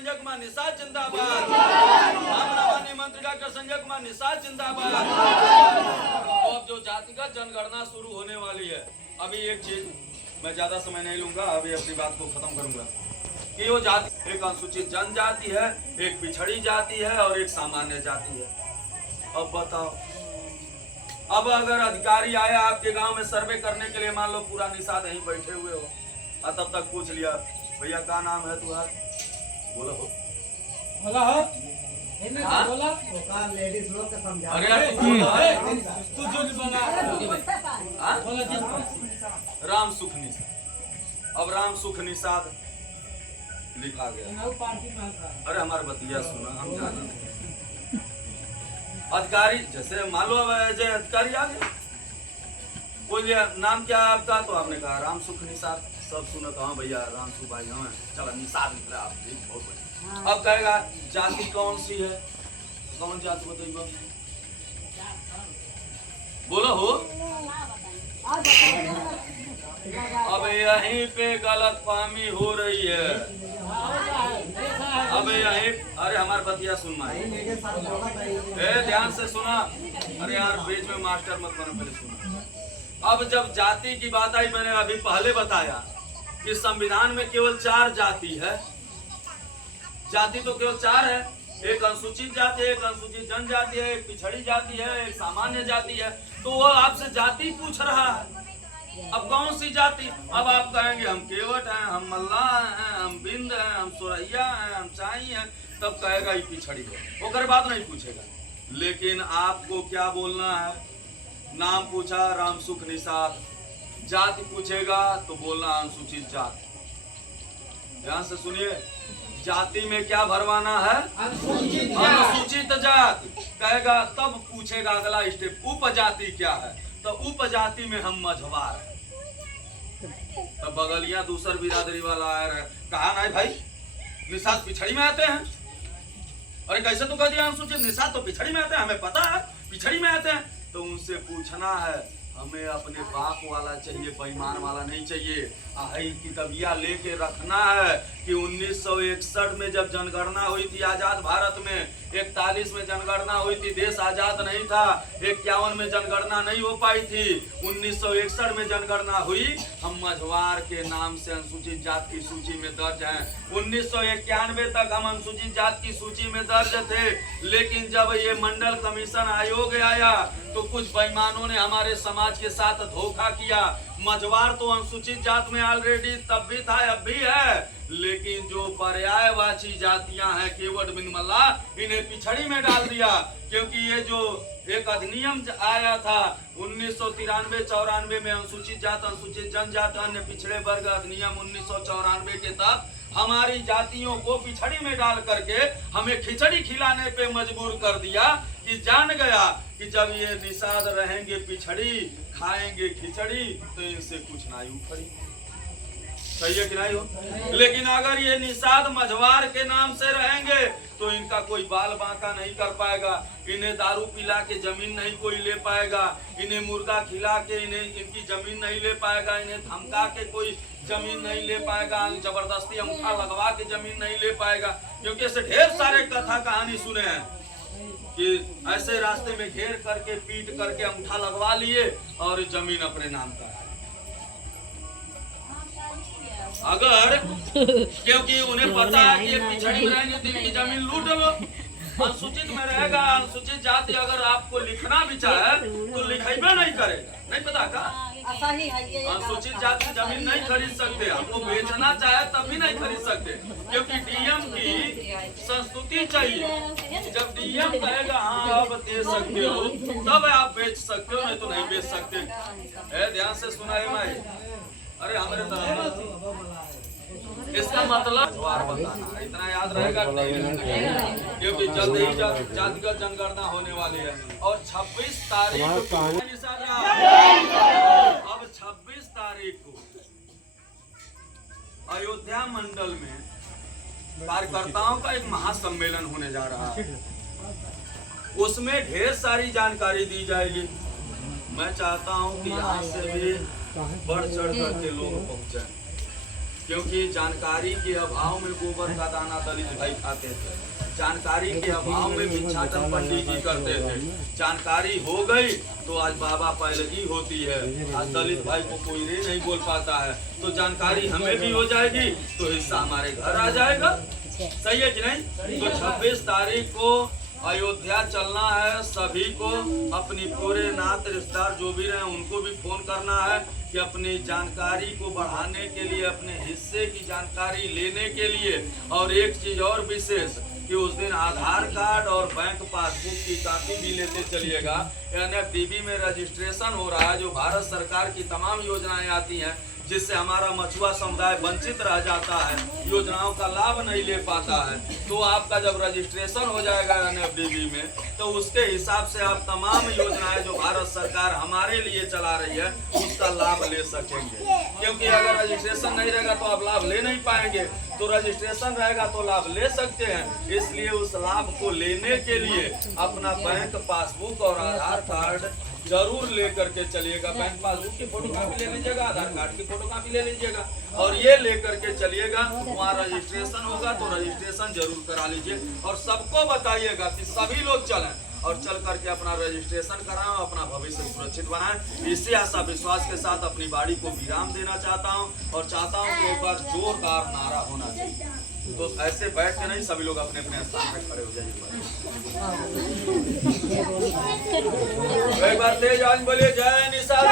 संजय कुमार निषाद जिंदाबाद। माननीय मंत्री डॉक्टर संजय कुमार निषाद जिंदाबाद। तो अब जो जातिगत जनगणना शुरू होने वाली है, अभी एक चीज मैं ज्यादा समय नहीं लूंगा, अभी अपनी बात को खत्म करूंगा कि वो जाति एक अनुसूचित जनजाति है, एक पिछड़ी जाति है और एक सामान्य जाति है। अब बताओ, अब अगर अधिकारी आया आपके गांव में सर्वे करने के लिए, मान लो पूरा निषाद यहीं बैठे हुए हो, और तब तक पूछ लिया भैया क्या नाम है तुम्हारा, बोला हो बोला लेडीज लोग का समझा। अरे यार तू जो भी बना राम सुख निषाद। अब राम सुख निषाद लिखा गया। अरे हमारे बतिया सुना, हम जाना नहीं। अधिकारी जैसे मान लो जय अधिकारी आ गए, कोई नाम क्या है आपका, तो आपने कहा राम सुख निषाद। सब सुना तो हाँ भैया राम सुख भाई हमें चला निषाद निकला आप, बहुत बढ़िया। अब कहेगा जाति कौन सी है, कौन जाति बताइए, बोलो हो। अब यहीं पे गलतफहमी हो रही है। अब यहीं, अरे हमारे बतिया सुनना है, ध्यान से सुना। अरे यार बीच में मास्टर मत बनो, पहले सुना। अब जब जाति की बात आई, मैंने अभी पहले बताया कि संविधान में केवल 4 जाति है। जाति तो केवल 4 है, एक अनुसूचित जाति है, एक अनुसूचित जनजाति है, एक पिछड़ी जाति है, एक सामान्य जाति है। तो वो आपसे जाति पूछ रहा है, अब कौन सी जाति। अब आप कहेंगे हम केवट हैं, हम मल्लाह हैं, हम बिंद हैं, हम सुरैया हैं, हम चाई हैं, तब कहेगा ये पिछड़ी है, वो कर बात नहीं पूछेगा। लेकिन आपको क्या बोलना है, नाम पूछा राम सुख निषाद, जाति पूछेगा तो बोलना अनुसूचित जाति। ध्यान से सुनिए, जाति में क्या भरवाना है, अनुसूचित जाति कहेगा, तब पूछेगा अगला स्टेप उपजाति क्या है, तो उपजाति में हम मझवार हैं। तब बगलिया दूसर बिरादरी वाला आया रहे, कहा नहीं भाई निषाद पिछड़ी में आते हैं। अरे कैसे तो कह दिया अनुसूचित, निषाद तो पिछड़ी में आते हैं, हमें पता है पिछड़ी में आते हैं। तो उनसे पूछना है, हमें अपने बाप वाला चाहिए, बेईमान वाला नहीं चाहिए। किताबिया लेके रखना है कि 1961 में जब जनगणना हुई थी आजाद भारत में, 41 में जनगणना हुई थी, देश आजाद नहीं था, 51 में जनगणना नहीं हो पाई थी, 1961 में जनगणना हुई। हम मझवार के नाम से अनुसूचित जाति की सूची में दर्ज हैं। 1991 तक हम अनुसूचित जाति की सूची में दर्ज थे, लेकिन जब ये मंडल कमीशन आयोग आया तो कुछ बेईमानों ने हमारे समाज के साथ धोखा किया। मझवार तो अनुसूचित जाति में ऑलरेडी तब भी था, अब भी है, लेकिन जो पर्यायवाची जातियां हैं केवट बिन मल्ला, इन्हें पिछड़ी में डाल दिया। क्योंकि ये जो एक अधिनियम आया था 1993-94 में, अनुसूचित जाति अनुसूचित जनजाति अन्य पिछड़े वर्ग अधिनियम 1994 के तहत हमारी जातियों को पिछड़ी में डाल करके हमें खिचड़ी खिलाने पे मजबूर कर दिया कि जान गया कि जब ये निषाद रहेंगे पिछड़ी, खाएंगे खिचड़ी, तो इनसे कुछ ना उखड़ी। सही है कि नहीं हो? लेकिन अगर ये निषाद मझवार के नाम से रहेंगे तो इनका कोई बाल बांका नहीं कर पाएगा, इन्हें दारू पिला के जमीन नहीं कोई ले पाएगा, इन्हें मुर्गा खिला के इनकी जमीन नहीं ले पाएगा, इन्हें धमका के कोई जमीन नहीं ले पाएगा, जबरदस्ती अंगूठा लगवा के जमीन नहीं ले पाएगा। क्योंकि ऐसे ढेर सारे कथा कहानी सुने हैं कि ऐसे रास्ते में घेर करके पीट करके अंगूठा लगवा लिए और जमीन अपने नाम का। अगर क्योंकि उन्हें पता है कि ये पिछड़ी में रहेंगे तो इनकी जमीन लूट लो, अनुसूचित में रहेगा, अनुसूचित जाति अगर आपको लिखना भी चाहे तो लिखेबे नहीं करेगा, नहीं पता का। अनुसूचित जाति की जमीन नहीं खरीद सकते, आपको बेचना चाहे तब भी नहीं खरीद सकते, क्योंकि डीएम की संस्तुति चाहिए। जब डीएम कहेगा हाँ आप दे सकते हो तब आप बेच सकते हो, नहीं तो नहीं बेच सकते। ध्यान से सुनाए भाई, अरे हमारे तरफ इसका मतलब बताना इतना याद रहेगा, क्योंकि जल्द ही जातिगत जनगणना होने वाली है और 26 तारीख को, अब 26 तारीख को अयोध्या मंडल में कार्यकर्ताओं का एक महासम्मेलन होने जा रहा है। उसमें ढेर सारी जानकारी दी जाएगी। मैं चाहता हूं कि यहाँ से भी बढ़ चढ़ करके लोग पहुंचे, क्योंकि जानकारी के अभाव में गोबर का दाना दलित भाई खाते थे, जानकारी के अभाव में भिक्षाटन पंडित जी करते थे। जानकारी हो गई तो आज बाबा पैलगी होती है, आज दलित भाई को कोई रे नहीं बोल पाता है। तो जानकारी हमें भी हो जाएगी तो हिस्सा हमारे घर आ जाएगा। सही है कि नहीं? तो 26 तारीख को अयोध्या चलना है। सभी को अपनी पूरे नात रिश्तेदार जो भी रहे उनको भी फोन करना है कि अपनी जानकारी को बढ़ाने के लिए, अपने हिस्से की जानकारी लेने के लिए। और एक चीज और विशेष कि उस दिन आधार कार्ड और बैंक पासबुक की कॉपी भी लेते चलिएगा। NFDB में रजिस्ट्रेशन हो रहा है, जो भारत सरकार की तमाम योजनाएं आती हैं जिससे हमारा मछुआ समुदाय वंचित रह जाता है, योजनाओं का लाभ नहीं ले पाता है। तो आपका जब रजिस्ट्रेशन हो जाएगा NFDB में तो उसके हिसाब से आप तमाम योजनाएं जो भारत सरकार हमारे लिए चला रही है उसका लाभ ले सकेंगे। क्योंकि अगर रजिस्ट्रेशन नहीं रहेगा तो आप लाभ ले नहीं पाएंगे, तो रजिस्ट्रेशन रहेगा तो लाभ ले सकते हैं। इसलिए उस लाभ को लेने के लिए अपना बैंक पासबुक और आधार कार्ड जरूर लेकर के चलिएगा। बैंक पासबुक की फोटो कॉपी ले लीजिएगा, आधार कार्ड की फोटो कॉपी ले लीजिएगा और ये लेकर के चलिएगा। वहाँ रजिस्ट्रेशन होगा तो रजिस्ट्रेशन जरूर करा लीजिए और सबको बताइएगा कि सभी लोग चलें और चल करके अपना रजिस्ट्रेशन कराएं, अपना भविष्य सुरक्षित बनाएं। इसी आशा विश्वास के साथ अपनी बाड़ी को विराम देना चाहता हूं और चाहता हूं कि एक बार जोरदार नारा होना चाहिए। तो ऐसे बैठ के नहीं, सभी लोग अपने अपने स्थान में खड़े हो जाइए। एक बार तेज आवाज बोलिए, जय निशान।